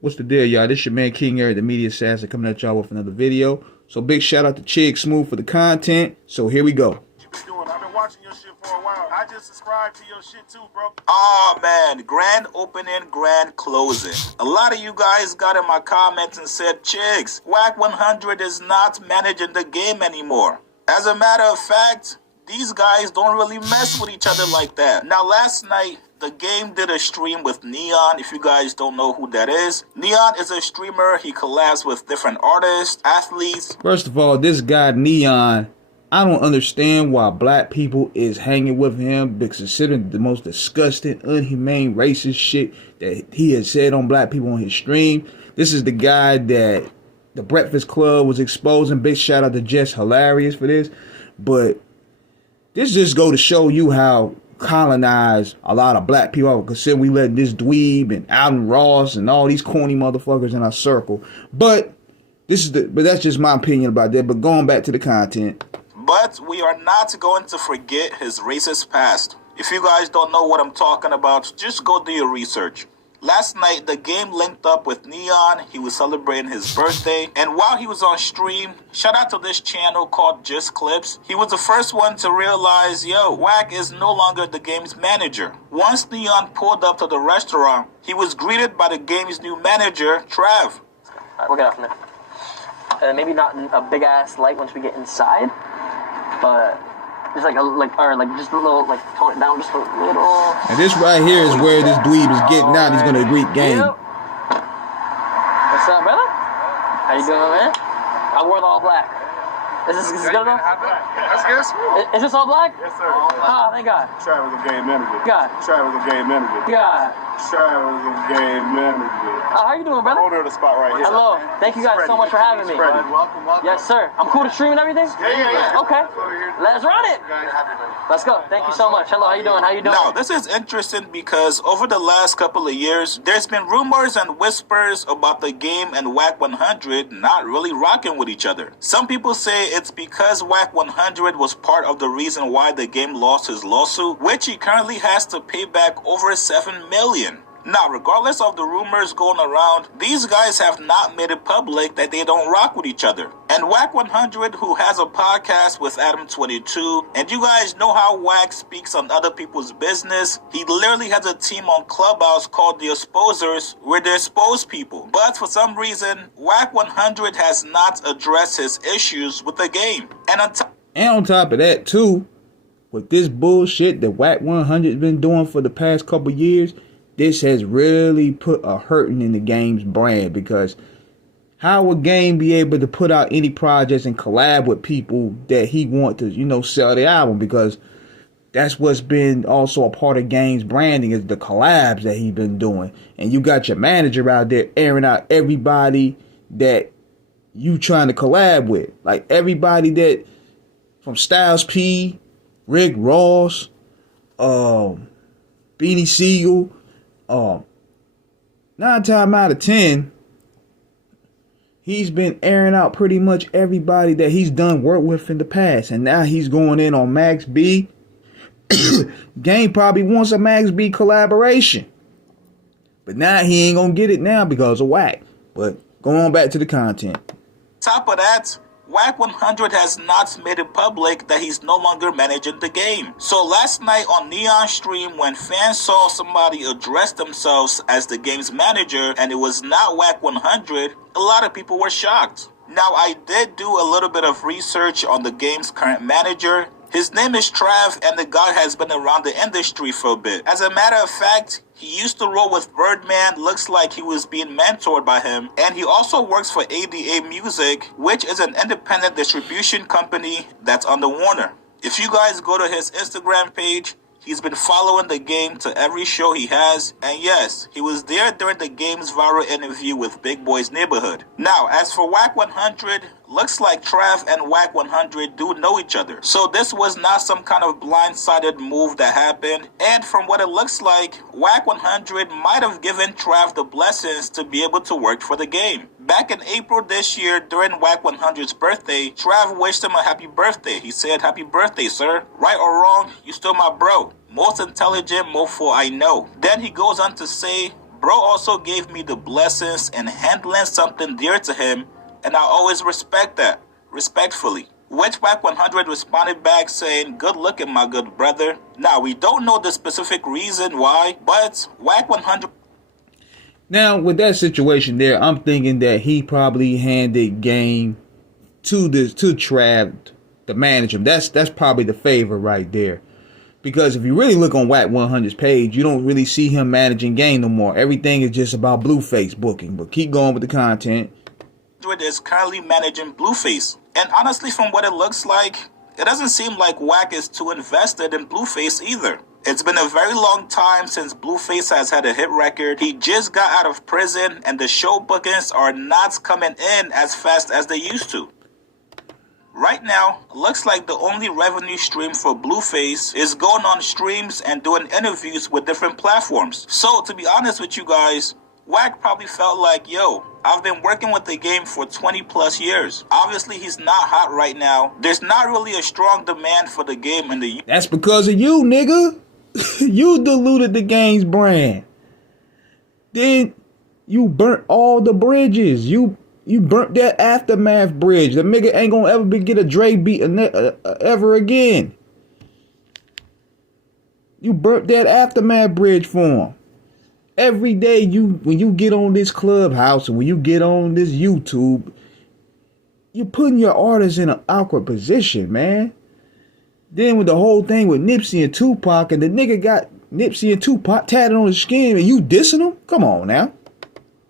What's the deal, y'all? This your man King Eric, the media assassin, coming at y'all with another video. So big shout out to Chiggs Smooth for the content. So here we go. I've been watching your shit for a while. I just subscribed to your shit too, bro. Oh man, grand opening, grand closing. A lot of you guys got in my comments and said, Chiggs, Wack 100 is not managing the game anymore. As a matter of fact, these guys don't really mess with each other like that. Now last night, the game did a stream with Neon. If you guys don't know who that is, Neon is a streamer. He collabs with different artists, athletes. First of all, this guy Neon, I don't understand why black people is hanging with him, because considering the most disgusting, unhumane, racist shit that he has said on black people on his stream. This is the guy that the Breakfast Club was exposing. Big shout out to Jess Hilarious for this. But this just go to show you how colonized a lot of black people are, considering we let this dweeb and Alden Ross and all these corny motherfuckers in our circle. But that's just my opinion about that. But going back to the content. But we are not going to forget his racist past. If you guys don't know what I'm talking about, just go do your research. Last night, the game linked up with Neon. He was celebrating his birthday. And while he was on stream, shout out to this channel called Just Clips. He was the first one to realize, yo, Wack is no longer the game's manager. Once Neon pulled up to the restaurant, he was greeted by the game's new manager, Trav. Alright, we'll get off from there. Maybe not a big ass light once we get inside, but just just a little, tone it down just a little. And this right here is where this dweeb is getting out. He's gonna greet game. Yep. What's up, brother? How you doing, man? I wore the all black. Is this good enough? That's good, Smooth. Is this all black? Yes, sir. Ah, thank God. Trav was a game manager. God. Trav was a game manager. God. Trav was a game manager. How you doing, brother? Hold her the spot right here. Hello. Thank you guys so much for having me. Welcome. Yes, sir. I'm cool to stream and everything? Yeah. Okay. Let's run it. Let's go. Thank you so much. Hello, how you doing? How you doing? Now, this is interesting because over the last couple of years, there's been rumors and whispers about the game and Wack 100 not really rocking with each other. Some people say it's because Wack 100 was part of the reason why the game lost his lawsuit, which he currently has to pay back over $7 million. Now, regardless of the rumors going around, these guys have not made it public that they don't rock with each other. And Wack 100, who has a podcast with Adam 22, and you guys know how Wack speaks on other people's business, he literally has a team on Clubhouse called the Exposers, where they expose people. But for some reason, Wack 100 has not addressed his issues with the game. And on top of that, too, with this bullshit that Wack 100 has been doing for the past couple years, this has really put a hurting in the game's brand, because how would game be able to put out any projects and collab with people that he want to, sell the album? Because that's what's been also a part of game's branding, is the collabs that he's been doing. And you got your manager out there airing out everybody that you trying to collab with. Like everybody that from Styles P, Rick Ross, Beanie Siegel, 9 times out of 10, he's been airing out pretty much everybody that he's done work with in the past. And now he's going in on Max B. Game probably wants a Max B collaboration, but now he ain't gonna get it now because of Wack. But going on back to the content. Top of that, Wack 100 has not made it public that he's no longer managing the game. So last night on Neon stream, when fans saw somebody address themselves as the game's manager and it was not Wack 100, a lot of people were shocked. Now, I did do a little bit of research on the game's current manager. His name is Trav, and the guy has been around the industry for a bit. As a matter of fact, he used to roll with Birdman, looks like he was being mentored by him, and he also works for ADA Music, which is an independent distribution company that's under Warner. If you guys go to his Instagram page, he's been following the game to every show he has, and yes, he was there during the game's viral interview with Big Boy's Neighborhood. Now, as for Wack 100, looks like Trav and Wack 100 do know each other. So this was not some kind of blindsided move that happened, and from what it looks like, Wack 100 might have given Trav the blessings to be able to work for the game. Back in April this year, during Wack 100's birthday, Trav wished him a happy birthday. He said, "Happy birthday, sir. Right or wrong, you still my bro. Most intelligent mofo I know." Then he goes on to say, Bro also gave me the blessings in handling something dear to him, and I always respect that, respectfully. Which Wack 100 responded back saying, good looking, my good brother. Now, we don't know the specific reason why, but Wack 100... Now, with that situation there, I'm thinking that he probably handed game to Trav to manage him. That's probably the favor right there. Because if you really look on Wack 100's page, you don't really see him managing game no more. Everything is just about Blueface booking. But keep going with the content. is currently managing Blueface. And honestly, from what it looks like, it doesn't seem like Wack is too invested in Blueface either. It's been a very long time since Blueface has had a hit record. He just got out of prison, and the show bookings are not coming in as fast as they used to. Right now, looks like the only revenue stream for Blueface is going on streams and doing interviews with different platforms. So, to be honest with you guys, Wack probably felt like, yo, I've been working with the game for 20 plus years. Obviously, he's not hot right now. There's not really a strong demand for the game in the... That's because of you, nigga. You diluted the game's brand. Then you burnt all the bridges. You burnt that Aftermath bridge. The nigga ain't gonna ever get a Dre beat ever again. You burnt that Aftermath bridge for him. Every day when you get on this Clubhouse and when you get on this YouTube, you're putting your artist in an awkward position, man. Then with the whole thing with Nipsey and Tupac, and the nigga got Nipsey and Tupac tatted on his skin, and you dissing them? Come on now.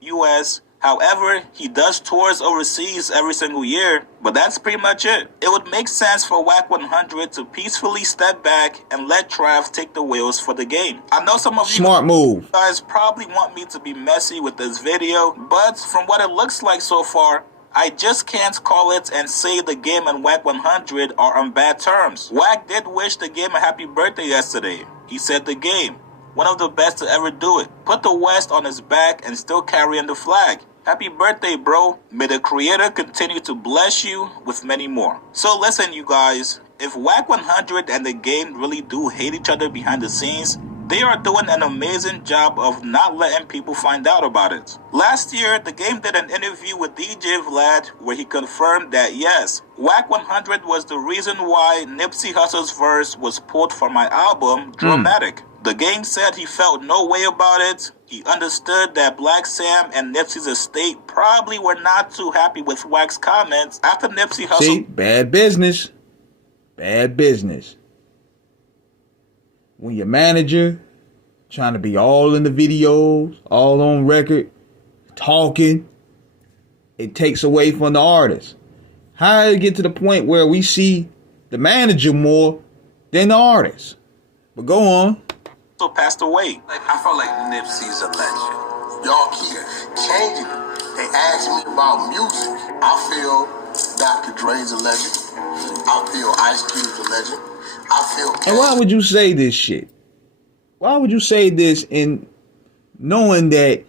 US. However, he does tours overseas every single year, but that's pretty much it. It would make sense for Wack 100 to peacefully step back and let Trav take the wheels for the game. I know some of you smart move guys probably want me to be messy with this video, but from what it looks like so far, I just can't call it and say the game and Wack 100 are on bad terms. Wack did wish the game a happy birthday yesterday. He said the game, one of the best to ever do it. Put the West on his back and still carrying the flag. Happy birthday, bro. May the creator continue to bless you with many more. So listen, you guys, if Wack 100 and the game really do hate each other behind the scenes, they are doing an amazing job of not letting people find out about it. Last year, the game did an interview with DJ Vlad where he confirmed that yes, Wack 100 was the reason why Nipsey Hussle's verse was pulled from my album, Dramatic. The game said he felt no way about it. He understood that Black Sam and Nipsey's estate probably were not too happy with Wack's comments after Nipsey Hussle... See, bad business. Bad business. When your manager trying to be all in the videos, all on record, talking, it takes away from the artist. How did it get to the point where we see the manager more than the artist? But go on. passed away. I feel like Nipsey's a legend. Y'all keep changing it. They ask me about music. I feel Dr. Dre's a legend. I feel Ice Cube's a legend. I feel... And why would you say this shit? Why would you say this in knowing that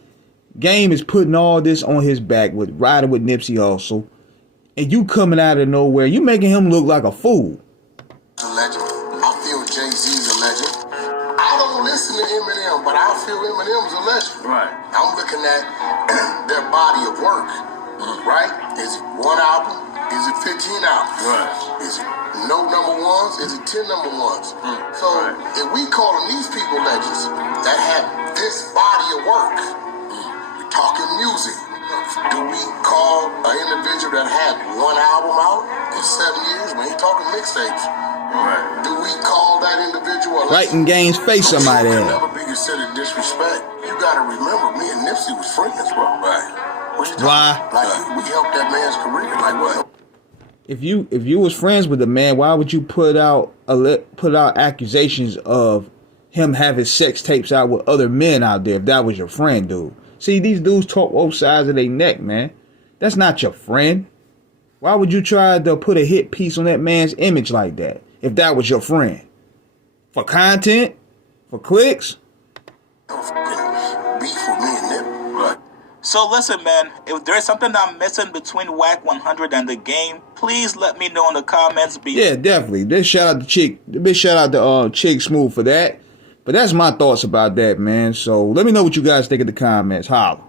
Game is putting all this on his back with riding with Nipsey Hussle, and you coming out of nowhere, you making him look like a fool? A legend. I feel Jay-Z's a legend. I don't listen to Eminem, but I feel Eminem's a legend. Right. I'm looking at their body of work. Right? Is it one album? Is it 15 albums? Right. Is it no number ones? Is it 10 number ones? So if we calling these people legends that have this body of work, we're talking music. Do we call an individual that had one album out in 7 years? We ain't talking mixtapes. Right. Do we call that individual right in Game's face, somebody else? Never be considered disrespect. You gotta remember, me and Nipsey was friends, bro. Right. Why? Like we helped that man's career. Like what? If you was friends with the man, why would you put out accusations of him having sex tapes out with other men out there if that was your friend, dude? See, these dudes talk both sides of their neck, man. That's not your friend. Why would you try to put a hit piece on that man's image like that if that was your friend? For content? For clicks? Beef with me and Nip. Right. So listen, man, if there's something I'm missing between Wack 100 and the game, please let me know in the comments below. Yeah, definitely. Big shout out to Chiggs Smooth for that. But that's my thoughts about that, man. So let me know what you guys think in the comments. Holla.